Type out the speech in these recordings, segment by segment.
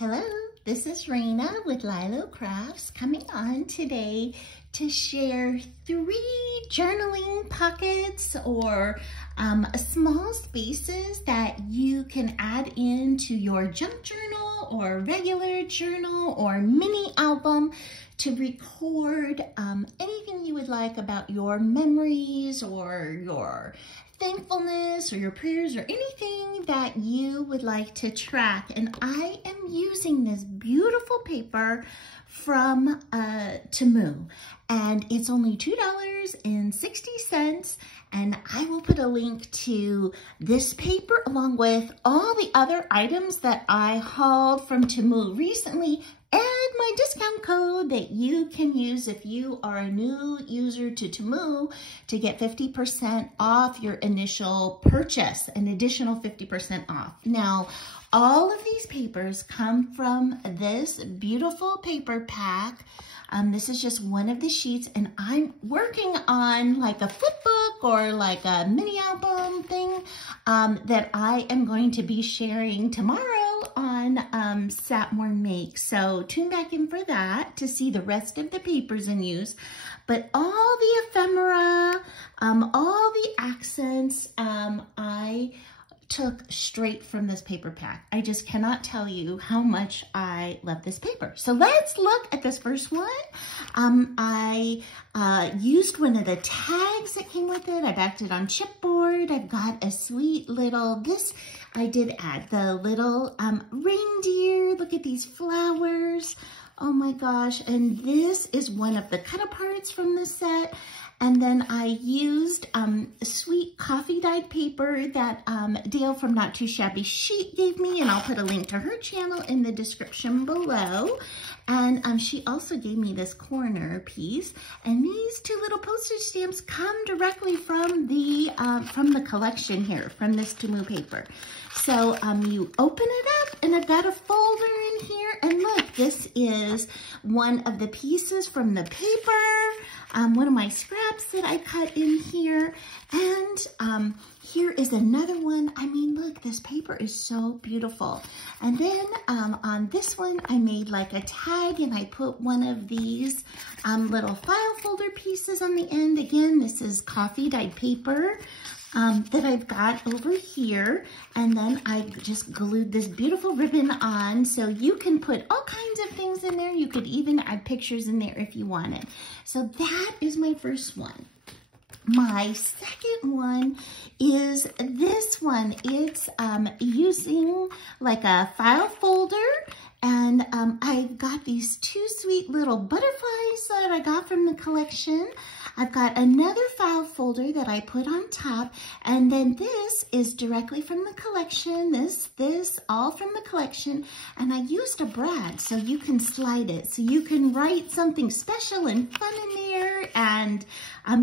Hello, this is Raina with LYLO Crafts coming on today to share 3 journaling pockets or small spaces that you can add into your junk journal or regular journal or mini album to record anything you would like about your memories or your thankfulness or your prayers or anything that you would like to track. And I am using this beautiful paper from Temu, and it's only $2.60, and I will put a link to this paper along with all the other items that I hauled from Temu recently and my discount code that you can use if you are a new user to Temu to get 50% off your initial purchase, an additional 50% off. Now, all of these papers come from this beautiful paper pack. This is just one of the sheets, and I'm working on like a flip book or like a mini album thing that I am going to be sharing tomorrow on Satmore Make. So tune back in for that to see the rest of the papers in use. But all the ephemera, all the accents, I took straight from this paper pack. I just cannot tell you how much I love this paper. So let's look at this first one. I used one of the tags that came with it. I backed it on chipboard. I've got a sweet little, I did add the little reindeer. Look at these flowers. Oh my gosh. And this is one of the cut aparts from the set. And then I used sweet coffee dyed paper that Dale from Not Too Shabby Chic gave me, and I'll put a link to her channel in the description below. And she also gave me this corner piece, and these 2 little postage stamps come directly from the collection here, from this Temu paper. So you open it up, and I've got a folder in here, and look, this is one of the pieces from the paper. One of my scraps that I cut in here, and here is another one. I mean, look, this paper is so beautiful. And then on this one, I made like a tag, and I put one of these little file folder pieces on the end. Again, this is coffee dyed paper that I've got over here, and then I just glued this beautiful ribbon on, so you can put all kinds of things in there. You could even add pictures in there if you wanted. So that is my first one. My second one is this one. It's using like a file folder, and I've got these 2 sweet little butterflies that I got from the collection. I've got another file folder that I put on top, and then this is directly from the collection. This all from the collection, and I used a brad so you can slide it, so you can write something special and fun in there, and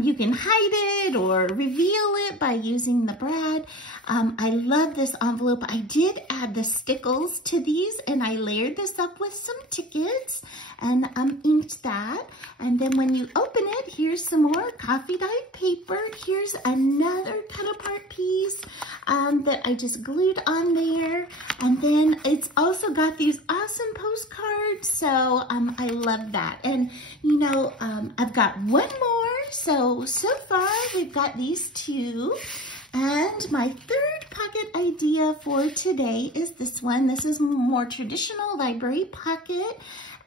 you can hide it or reveal it by using the brad. I love this envelope. I did add the stickles to these, and I layered this up with some tickets and inked that. And then when you open it, here's some more coffee dyed paper. Here's another cut apart piece that I just glued on there. And then it's also got these awesome postcards. So I love that. And you know, I've got one more. So far we've got these 2. And my third pocket idea for today is this one. This is more traditional library pocket.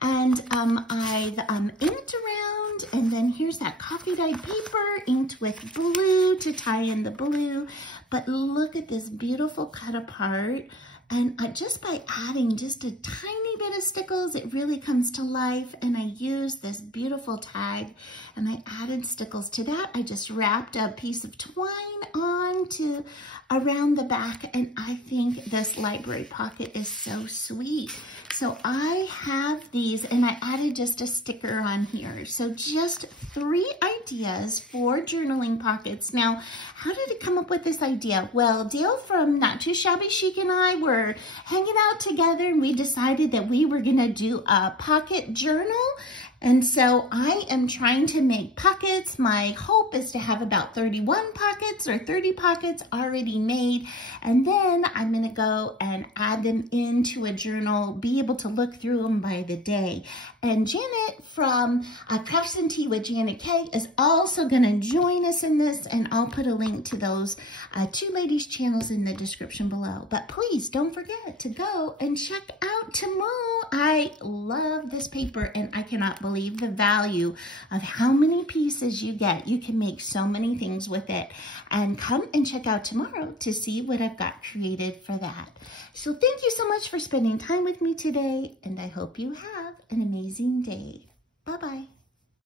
And I've inked around, and then here's that coffee dyed paper inked with blue to tie in the blue. But look at this beautiful cut apart. And just by adding just a tiny bit of stickles, it really comes to life. And I used this beautiful tag, and I added stickles to that. I just wrapped a piece of twine on to around the back, and I think this library pocket is so sweet. So I have these, and I added just a sticker on here. So just 3 ideas for journaling pockets. Now, how did it come up with this idea? Well, Dale from Not Too Shabby Chic and I were hanging out together, and we decided that we were gonna do a pocket journal. And so I am trying to make pockets. My hope is to have about 31 pockets or 30 pockets already made. And then I'm gonna go and add them into a journal, be able to look through them by the day. And Janet from Crafts and Tea with Janet K is also gonna join us in this, and I'll put a link to those two ladies' channels in the description below. But please don't forget to go and check out Temu. I love this paper, and I cannot believe the value of how many pieces you get. You can make so many things with it. And come and check out tomorrow to see what I've got created for that. So thank you so much for spending time with me today, and I hope you have an amazing day. Bye-bye.